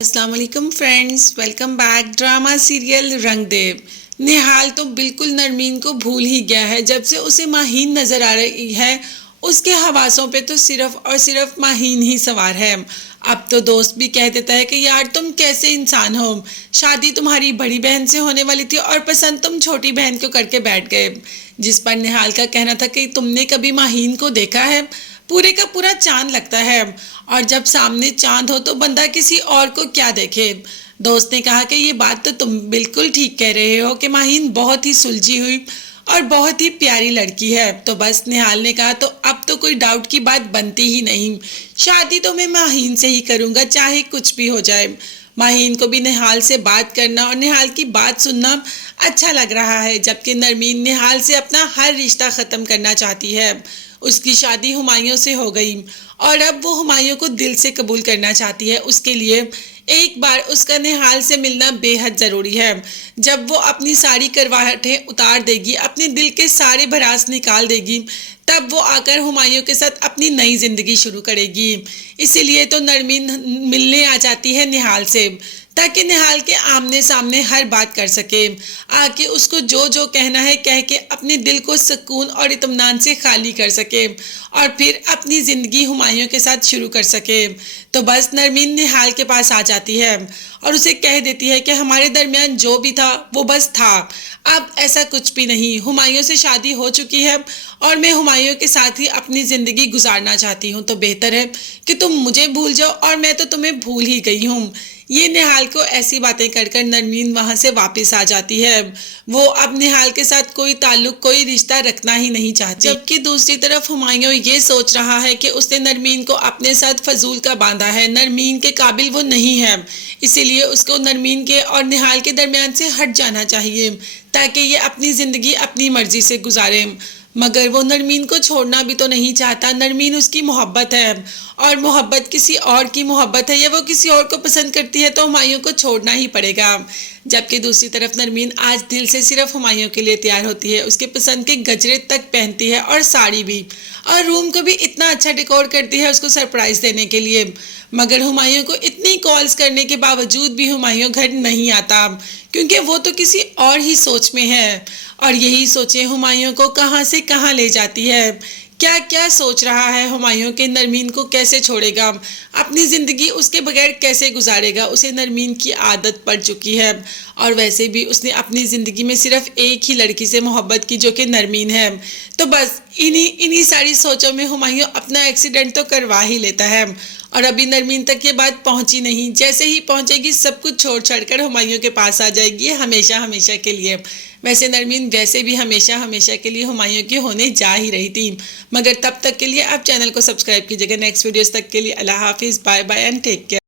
अस्सलाम वालेकुम friends, welcome back. Drama serial रंग दे। निहाल तो बिल्कुल नरमीन को भूल ही गया है। जब से उसे माहीन नजर आ रही है उसके हवासों पे तो सिर्फ और सिर्फ माहीन ही सवार है। अब तो दोस्त भी कह देता है कि यार तुम कैसे इंसान हो, शादी तुम्हारी बड़ी बहन से होने वाली थी और पसंद तुम छोटी बहन को करके बैठ गए। जिस पर निहाल का कहना था कि तुमने कभी माहीन को देखा है, पूरे का पूरा चांद लगता है और जब सामने चांद हो तो बंदा किसी और को क्या देखे। दोस्त ने कहा कि ये बात तो तुम बिल्कुल ठीक कह रहे हो कि माहीन बहुत ही सुलझी हुई और बहुत ही प्यारी लड़की है। तो बस निहाल ने कहा तो अब तो कोई डाउट की बात बनती ही नहीं, शादी तो मैं माहीन से ही करूंगा चाहे कुछ भी हो जाए। माहीन को भी निहाल से बात करना और निहाल की बात सुनना अच्छा लग रहा है, जबकि नरमीन निहाल से अपना हर रिश्ता ख़त्म करना चाहती है। उसकी शादी हुमायूं से हो गई और अब वो हुमायूं को दिल से कबूल करना चाहती है। उसके लिए एक बार उसका निहाल से मिलना बेहद ज़रूरी है। जब वो अपनी सारी करवाहटें उतार देगी, अपने दिल के सारे भरास निकाल देगी, तब वो आकर हुमायूं के साथ अपनी नई ज़िंदगी शुरू करेगी। इसीलिए तो नरमीन मिलने आ जाती है निहाल से, ताकि निहाल के आमने सामने हर बात कर सके, आके उसको जो जो कहना है कह के अपने दिल को सुकून और इत्मीनान से खाली कर सके और फिर अपनी ज़िंदगी हुमायूं के साथ शुरू कर सके। तो बस नरमीन निहाल के पास आ जाती है और उसे कह देती है कि हमारे दरमियान जो भी था वो बस था, अब ऐसा कुछ भी नहीं। हुमायूं से शादी हो चुकी है और मैं हुमायूं के साथ ही अपनी ज़िंदगी गुजारना चाहती हूँ, तो बेहतर है कि तुम मुझे भूल जाओ और मैं तो तुम्हें भूल ही गई हूँ। ये निहाल को ऐसी बातें कर कर नरमीन वहाँ से वापस आ जाती है। वो अब निहाल के साथ कोई ताल्लुक कोई रिश्ता रखना ही नहीं चाहती, जबकि दूसरी तरफ हुमायूं ये सोच रहा है कि उसने नरमीन को अपने साथ फजूल का बांधा है, नरमीन के काबिल वो नहीं है, इसीलिए उसको नरमीन के और निहाल के दरमियान से हट जाना चाहिए ताकि ये अपनी ज़िंदगी अपनी मर्जी से गुजारे। मगर वो नरमीन को छोड़ना भी तो नहीं चाहता। नरमीन उसकी मोहब्बत है और मोहब्बत किसी और की मोहब्बत है या वो किसी और को पसंद करती है तो हुमायूं को छोड़ना ही पड़ेगा। जबकि दूसरी तरफ नरमीन आज दिल से सिर्फ हुमायूं के लिए तैयार होती है, उसके पसंद के गजरे तक पहनती है और साड़ी भी, और रूम को भी इतना अच्छा डेकोर करती है उसको सरप्राइज देने के लिए। मगर हुमायूं को इतनी कॉल्स करने के बावजूद भी हुमायूं घर नहीं आता, क्योंकि वो तो किसी और ही सोच में है और यही सोचें हुमायूं को कहाँ से कहाँ ले जाती है। क्या क्या सोच रहा है हुमायूं के नरमीन को कैसे छोड़ेगा, अपनी ज़िंदगी उसके बगैर कैसे गुजारेगा। उसे नरमीन की आदत पड़ चुकी है और वैसे भी उसने अपनी ज़िंदगी में सिर्फ एक ही लड़की से मोहब्बत की जो कि नरमीन है। तो बस इन्हीं सारी सोचों में हुमायूं अपना एक्सीडेंट तो करवा ही लेता है और अभी नरमीन तक ये बात पहुंची नहीं। जैसे ही पहुंचेगी सब कुछ छोड़ छाड़कर हुमायूं के पास आ जाएगी हमेशा हमेशा के लिए। वैसे नरमीन वैसे भी हमेशा हमेशा के लिए हुमायूं की होने जा ही रही थी, मगर तब तक के लिए आप चैनल को सब्सक्राइब कीजिएगा। नेक्स्ट वीडियोस तक के लिए अल्लाह हाफिज़, bye bye and take care.